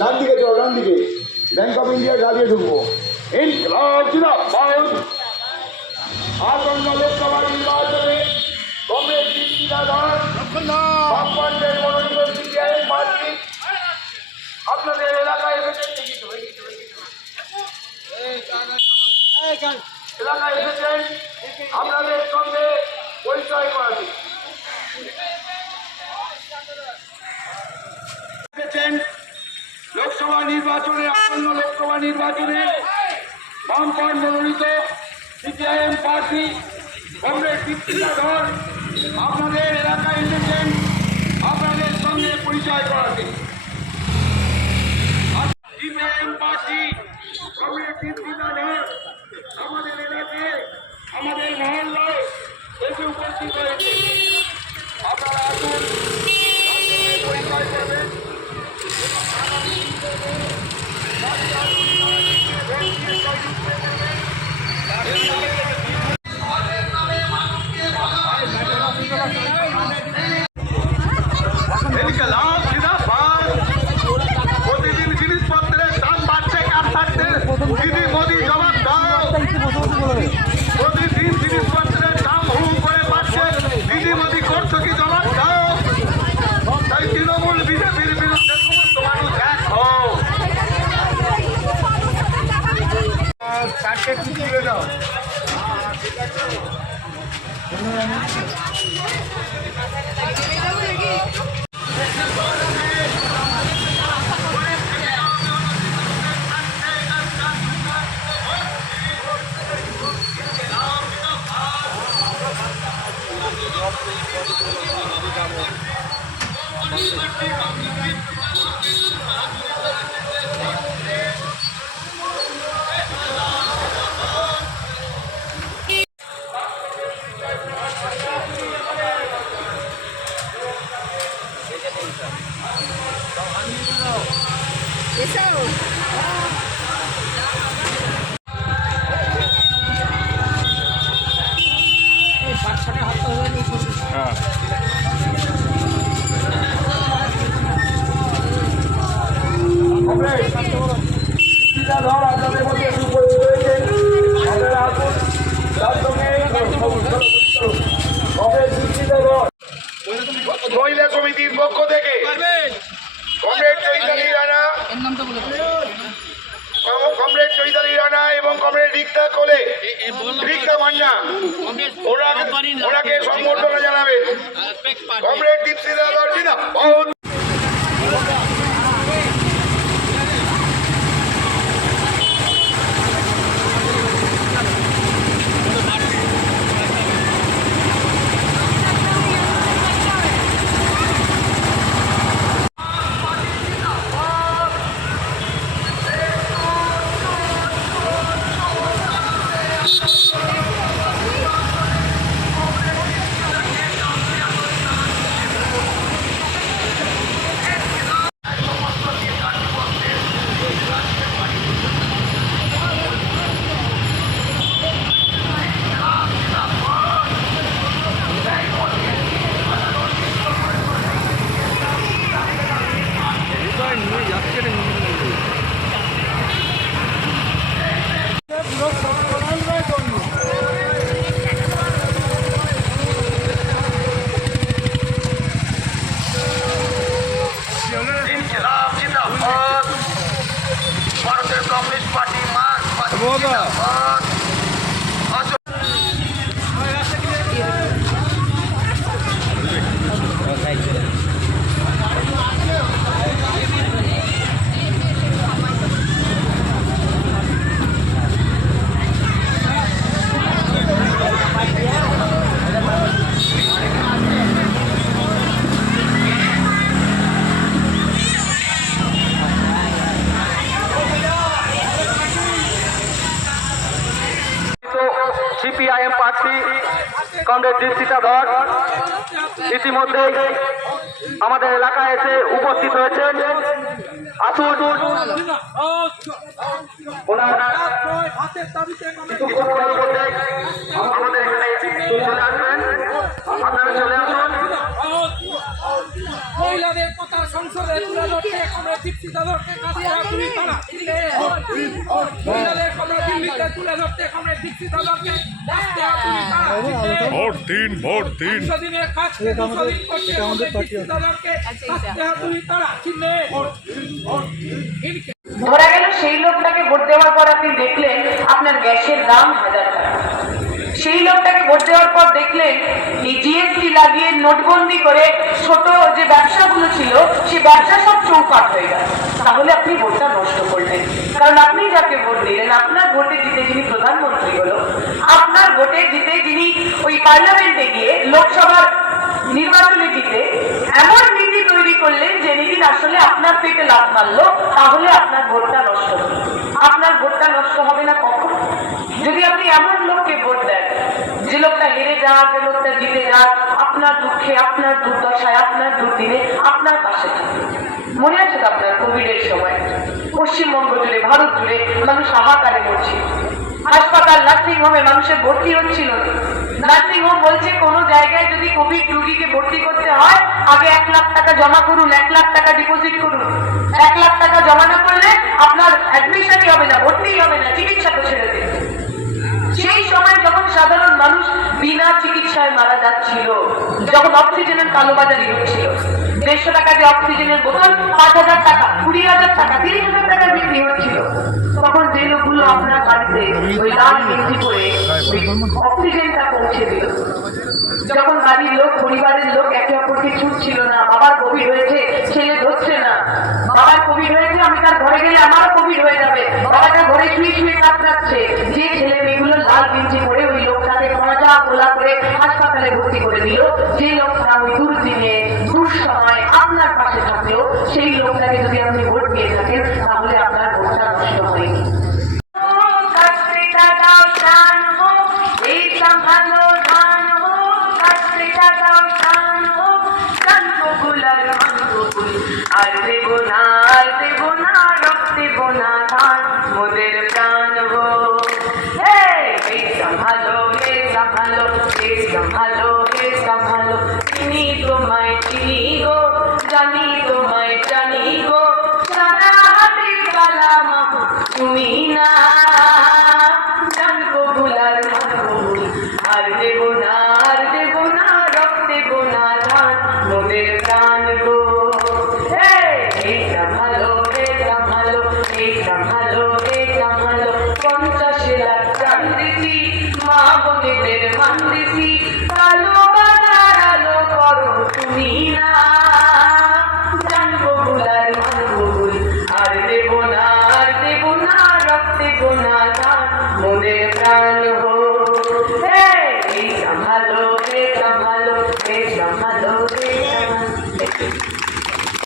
ডান দিকে চলো, ডান দিকে ব্যাংক অফ ইন্ডিয়া গাড়িয়ে ঢুকবো। আসন্ন লোকসভা নির্বাচনে কংগ্রেস আপনাদের এলাকায় এলাকায় এসেছেন আপনাদের সঙ্গে পরিচয় করাতে। লোকসভা নির্বাচনে আসন্ন লোকসভা নির্বাচনে বামফ্রন্ট মনোনীত সিপিআইএম প্রার্থী কংগ্রেস দীপ্তিদা ধর আপনাদের এলাকায় এসেছেন আপনাদের সঙ্গে পরিচয় করাতে। সিপিআইএম প্রার্থী কংগ্রেস দীপ্তিদা ধর আমাদের এলাকায় আমাদের মহল্লায় এসে উপস্থিত হয়েছে। আপনারা আসুন, পরিচয় করবেন। প্রতিদিন জিনিসপত্রের দাম বাড়ছে, কার থাকতে দিদি মোদি জবাব দাও। প্রতিদিন জিনিসপত্রের দাম হু করে বাড়ছে, দিদি মোদি করছো কি জবাব দাও। তাই তৃণমূল বিজেপির বিরুদ্ধে সমস্ত মানুষ এক হও। চারটে তুলে দাও। মহিলা সমিতির পক্ষ থেকে কমরেড চৈতালি রানা, কমরেড চৈতালি রানা এবং কমরেড রিক্তা কোলে, রিক্তা মান্না ওনাকে সম্বর্ধনা জানাবেন। কমরেড দীপ্তিদা দর্জিনা বহুত সিপিআইএম প্রার্থী কমরেড দীপ্তিদা ধর ইতিমধ্যে আমাদের এলাকায় এসে উপস্থিত হয়েছেন। আসুন আমাদের এখানে চলে আসবেন, আপনারা চলে আসুন। সংসদে তুলে ধরতে কমরেড দীপ্তি দাদাকে কাছে তুলি তারা মহিলাদের কথা দিল্লিতে তুলে ধরতে কমরেড দীপ্তি দাদাকে কাছে তুলি তারা ভোট দিন ভোট দিন 200 দিনের কাজকে 200 দিন করতে কমরেড দীপ্তি দাদাকে কাছে তুলি তারা চিহ্নে ধরা গেল সেই লোকটাকে ভোট দেওয়ার পর আপনি দেখলেন আপনার গ্যাসের দাম 1000 টাকা। সেই লোকটাকে ভোট দেওয়ার পর দেখলেন এই জিএসটি লাগিয়ে নোটবন্দি করে ছোট যে ব্যবসাগুলো ছিল সেই ব্যবসা সব চৌপাট হয়ে গেল। তাহলে আপনি ভোটটা নষ্ট করলেন, কারণ আপনি যাকে ভোট দিলেন, আপনার ভোটে জিতে যিনি প্রধানমন্ত্রী হলো, আপনার ভোটে জিতে যিনি ওই পার্লামেন্টে গিয়ে লোকসভার নির্বাচনে জিতে এমন নীতি তৈরি করলেন যে নীতি আসলে আপনার পেটে লাথ মারলো, তাহলে আপনার ভোটটা নষ্ট হবে। আপনার ভোটটা নষ্ট হবে না কখন? যদি আপনি এমন লোককে ভোট দেন যে লোকটা হেরে যাক, যে লোকটা জিতে যাক, আপনার দুঃখে, আপনার দুর্দশায়, আপনার দুর্দিনে আপনার পাশে থাকে। মনে আছে তো আপনার কোভিডের সময় পশ্চিমবঙ্গ জুড়ে, ভারত জুড়ে মানুষ হাহাকারে মরছে, হাসপাতাল নার্সিং হোমে মানুষের ভর্তি হচ্ছিল। নার্সিং হোম বলছে কোন জায়গায় যদি কোভিড রোগীকে ভর্তি করতে হয় আগে 1 লাখ টাকা জমা করুন, 1 লাখ টাকা ডিপোজিট করুন। 1 লাখ টাকা জমা না করলে আপনার অ্যাডমিশনই হবে না, ভর্তিই হবে না, চিকিৎসা তো ছেড়ে দিন। সেই সময় যখন সাধারণ মানুষ বিনা চিকিৎসায় মারা যাচ্ছিল, যখন অক্সিজেনের কালোবাজারি হচ্ছিল, 150 টাকা যে অক্সিজেনের বোতল 5000 টাকা, 20,000 টাকা, 30,000 টাকা বিক্রি হচ্ছিল, তখন যে লোকগুলো আপনার বাড়িতে ওই লাল গেঞ্জি পরে অক্সিজেনটা পৌঁছে দিল, যখন বাড়ির লোক, পরিবারের লোক একে অপরকে ছুটছিল না, বাবার কোভিড হয়েছে, ছেলে ধরছে না, বাবার কোভিড হয়েছে, আমি তার ঘরে গেলে আমারও কোভিড হয়ে যাবে, বাবাটা ঘরে শুয়ে শুয়ে কাতরাচ্ছে, যে ছেলে মেয়েগুলো লাল গেঞ্জি পরে ওই লোকটাকে মজা গোলা করে হাসপাতালে ভর্তি করে দিল, যে লোকটা ওই দুর্দিনে দুঃসময় আপনার পাশে থাকলেও সেই লোকটাকে যদি আপনি ভোট দিয়ে থাকেন তাহলে আপনার ভোটটা নষ্ট হয়নি। আর দেব না, আর দেব না, রক্ত দেব না ধান, মোদের প্রাণ গো। হে সম্ভালো, হে সম্ভালো, হে সম্ভালো, হে সম্ভালো, চিনি তোমায় চিনি গো, জানি তোমায় জানি গো, সাদা হাতে কালা মাহু তুমি না, জানবো ভুলার মানবো ভুল, আর দেব না, আর দেব না, রক্ত দেব না ধান, মোদের প্রাণ গো। ভালো, ভালো, ভালো, 50 লাখ প্রাণ দিছি, মা বোনেদের মান দিছি, কালো বাজার আলো করো তুমি না, জানবো ভুলার মানবো ভুল, আর দেব না, আর দেব না, রক্ত দেব না ধান, মোদের প্রাণ